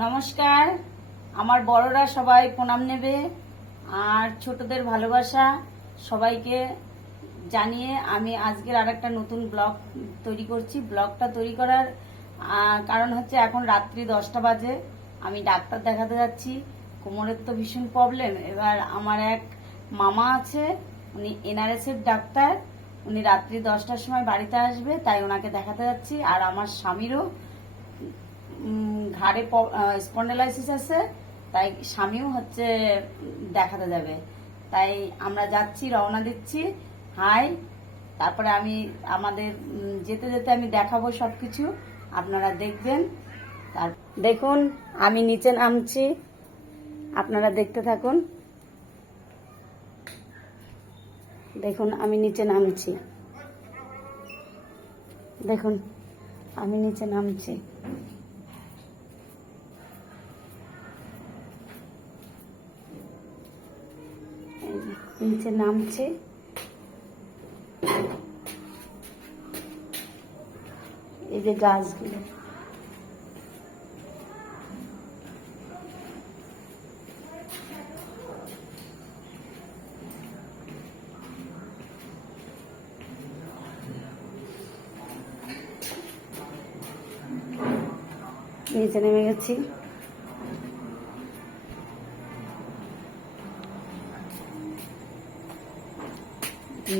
নমস্কার। আমার বড়রা সবাই প্রণাম নেবে, আর ছোটদের ভালোবাসা সবাইকে জানিয়ে আমি আজকের আর একটা নতুন ব্লগ তৈরি করছি। ব্লগটা তৈরি করার কারণ হচ্ছে এখন রাত্রি দশটা বাজে। আমি ডাক্তার দেখাতে যাচ্ছি। কোমরের তো ভীষণ প্রবলেম এবার আমার এক মামা আছে, উনি এনআরএস এর ডাক্তার। উনি রাত্রি দশটার সময় বাড়িতে আসবে, তাই ওনাকে দেখাতে যাচ্ছি। আর আমার স্বামীরও ঘাড়ে স্পন্ডেলাইসিস আছে, তাই স্বামীও হচ্ছে দেখাতে যাবে। তাই আমরা যাচ্ছি, রওনা দিচ্ছি। হাই তারপরে আমি আমাদের যেতে যেতে আমি দেখাবো সবকিছু। আপনারা দেখবেন। তার, দেখুন, আমি নিচে নামছি। আপনারা দেখতে থাকুন। দেখুন, আমি নিচে নামছি। দেখুন, আমি নিচে নামছি। নিচে নামছে। এই যে গাছগুলো। নিচে নেমে গেছি।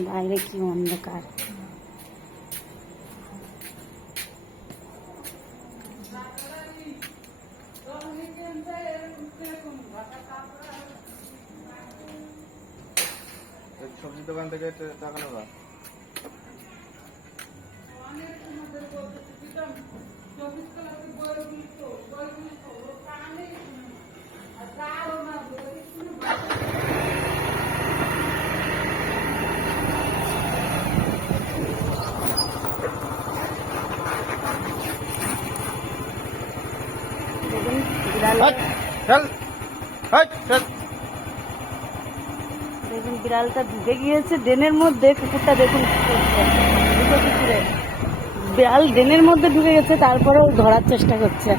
বাইরে কি অন্ধকার? সবজি দোকান থেকে টাকা নেবা দেখুন বিড়াল চল হাট চল দেখুন বিড়ালটা ঢুকে গিয়েছে ড্রেনের মধ্যে কুকুরটা দেখুন বিড়াল ড্রেনের মধ্যে ঢুকে গেছে তারপরেও ধরার চেষ্টা করছে।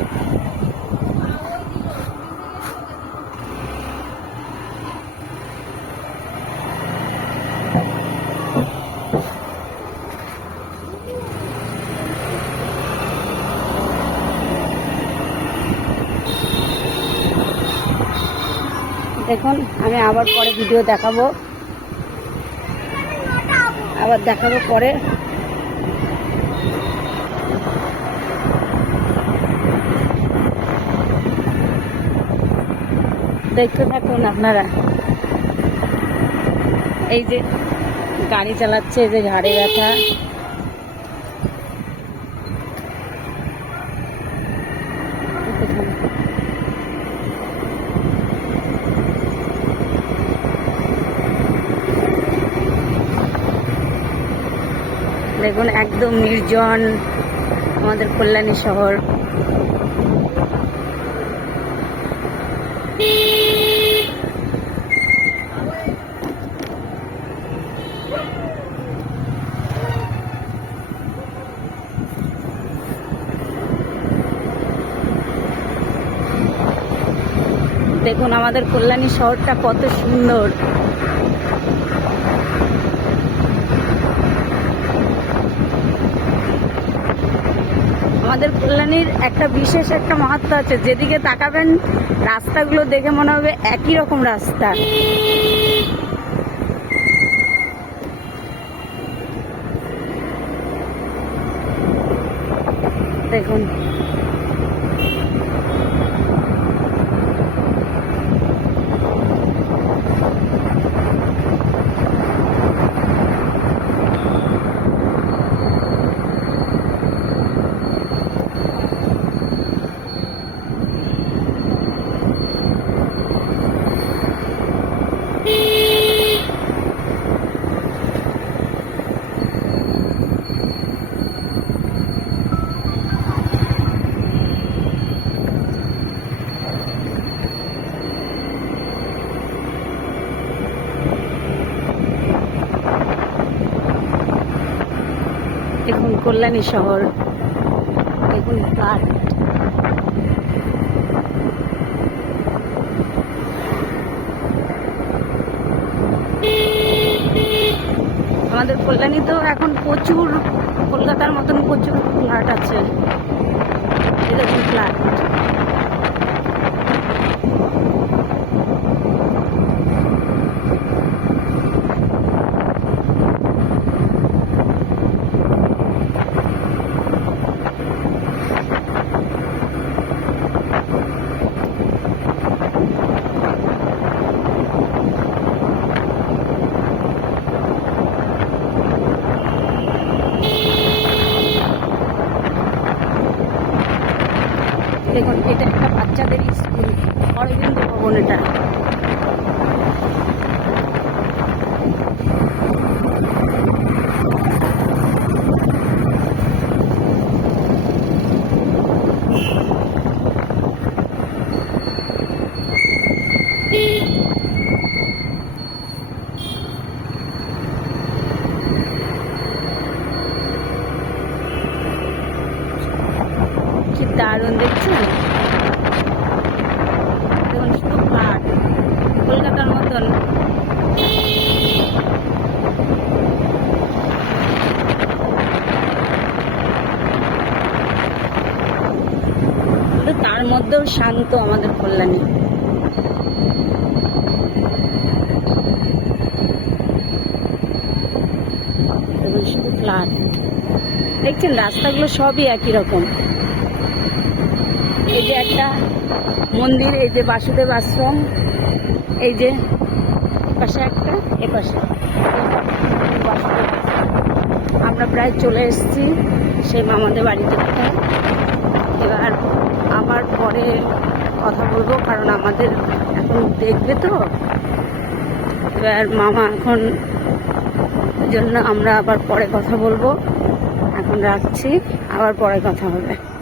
দেখুন, আমি আবার পরে ভিডিও দেখাবো। আবার দেখাবো পরে। দেখতে থাকুন আপনারা। এই যে গাড়ি চালাচ্ছে, এই যে ঘাড়ে ব্যথা। দেখুন একদম নির্জন আমাদের কল্যাণী শহর। দেখুন আমাদের কল্যাণী শহরটা কত সুন্দর। আমাদের কল্যাণীর একটা বিশেষ একটা মাহাত্ম আছে। যেদিকে তাকাবেন, রাস্তাগুলো দেখে মনে হবে একই রকম রাস্তা। দেখুন। কল্যাণী শহর। দেখুন তার। আমাদের কল্যাণী তো এখন প্রচুর কলকাতার মতন প্রচুর ফ্ল্যাট আছে। এটা একটা বাচ্চাদের স্কুল। অরবিন্দ ভবন এটা দারুণ দেখছেন দেখুন শুধু ফ্ল্যাট কলকাতার মতন কিন্তু তার মধ্যেও শান্ত আমাদের কল্যাণী। শুধু দেখছেন, রাস্তাগুলো সবই একই রকম। এই যে একটা মন্দির, এই যে বাসুদেব আশ্রম, এই যে পাশে একটা, এ পাশে। আমরা প্রায় চলে এসেছি সেই মামাদের বাড়িতে। এবার আবার পরে কথা বলব, কারণ আমাদের এখন দেখবে তো। এবার মামা এখন জন্য আমরা আবার পরে কথা বলব। এখন রাখছি, আবার পরে কথা হবে।